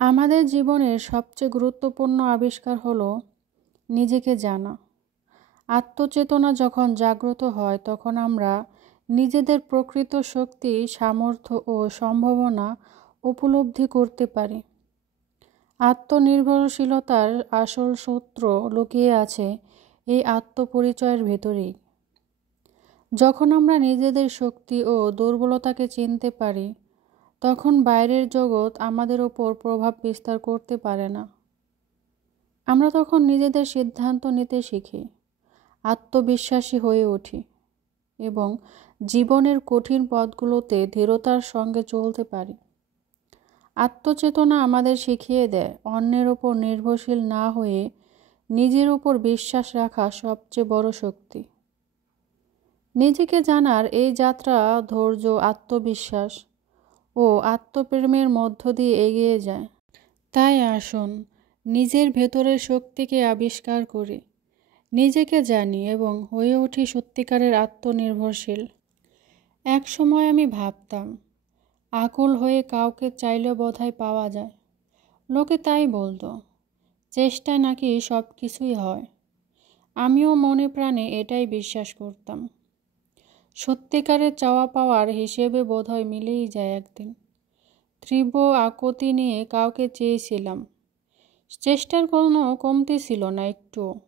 আমাদের জীবনের সবচেয়ে গুরুত্বপূর্ণ আবিষ্কার হলো নিজেকে জানা। আত্মচেতনা যখন জাগ্রত হয় তখন আমরা নিজেদের প্রকৃত শক্তি, সামর্থ্য ও সম্ভাবনা উপলব্ধি করতে পারি। আত্মনির্ভরশীলতার আসল সূত্র লুকিয়ে আছে এই আত্মপরিচয়ের ভেতরেই। যখন আমরা নিজেদের শক্তি ও দুর্বলতাকে চিনতে পারি, তখন বাইরের জগৎ আমাদের ওপর প্রভাব বিস্তার করতে পারে না। আমরা তখন নিজেদের সিদ্ধান্ত নিতে শিখি, আত্মবিশ্বাসী হয়ে উঠি এবং জীবনের কঠিন পথগুলোতে দৃঢ়তার সঙ্গে চলতে পারি। আত্মচেতনা আমাদের শিখিয়ে দেয় অন্যের ওপর নির্ভরশীল না হয়ে নিজের ওপর বিশ্বাস রাখা সবচেয়ে বড় শক্তি। নিজেকে জানার এই যাত্রা ধৈর্য, আত্মবিশ্বাস ও আত্মপ্রেমের মধ্য দিয়ে এগিয়ে যায়। তাই আসুন নিজের ভেতরের শক্তিকে আবিষ্কার করি, নিজেকে জানি এবং হয়ে উঠি সত্যিকারের আত্মনির্ভরশীল। এক সময় আমি ভাবতাম, আকুল হয়ে কাউকে চাইলেও বোধহয় পাওয়া যায়। লোকে তাই বলতো, চেষ্টায় নাকি সব কিছুই হয়। আমিও মনে প্রাণে এটাই বিশ্বাস করতাম। সত্যিকারের চাওয়া পাওয়ার হিসেবে বোধহয় মিলেই যায় একদিন। তীব্র আকুতি নিয়ে কাউকে চেয়েছিলাম, চেষ্টার কোনো কমতি ছিল না একটুও।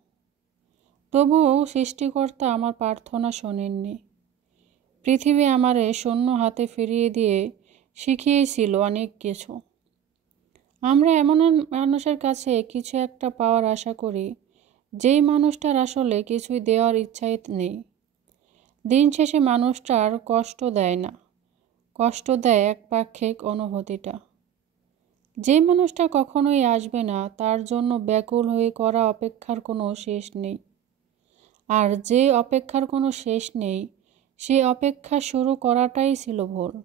তবুও সৃষ্টিকর্তা আমার প্রার্থনা শোনেননি। পৃথিবী আমারে শূন্য হাতে ফিরিয়ে দিয়ে শিখিয়েছিল অনেক কিছু। আমরা এমন মানুষের কাছে কিছু একটা পাওয়ার আশা করি, যেই মানুষটার আসলে কিছুই দেওয়ার ইচ্ছাই নেই। দিন শেষে মানুষটার কষ্ট দেয় না, কষ্ট দেয় একপাক্ষিক অনুভূতিটা। যে মানুষটা কখনোই আসবে না, তার জন্য ব্যাকুল হয়ে করা অপেক্ষার কোনো শেষ নেই। আর যে অপেক্ষার কোনো শেষ নেই, সে অপেক্ষা শুরু করাটাই ছিল ভুল।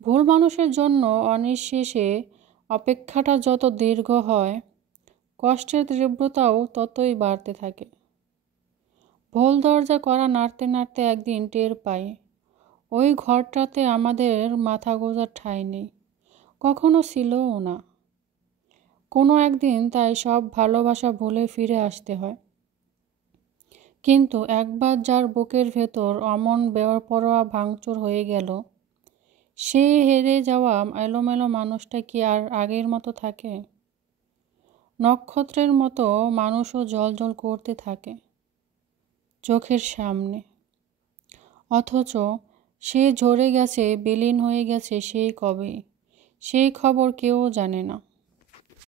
ভুল মানুষের জন্য অনিঃশেষে অপেক্ষাটা যত দীর্ঘ হয়, কষ্টের তীব্রতাও ততই বাড়তে থাকে। ভুল দরজা কড়া নাড়তে নাড়তে একদিন টের পাই, ওই ঘরটাতে আমাদের মাথা গোঁজার ঠাঁই নেই, কখনো ছিলও না। কোনো একদিন তাই সব ভালোবাসা ভুলে ফিরে আসতে হয়। কিন্তু একবার যার বুকের ভেতর অমন বেপরোয়া ভাঙচুর হয়ে গেল, সে হেরে যাওয়া এলোমেলো মানুষটা কি আর আগের মতো থাকে? নক্ষত্রের মতো মানুষও জ্বলজ্বল করতে থাকে চোখের সামনে, অথচ সে ঝরে গেছে, বিলীন হয়ে গেছে সেই কবেই। সেই খবর কেউ জানে না।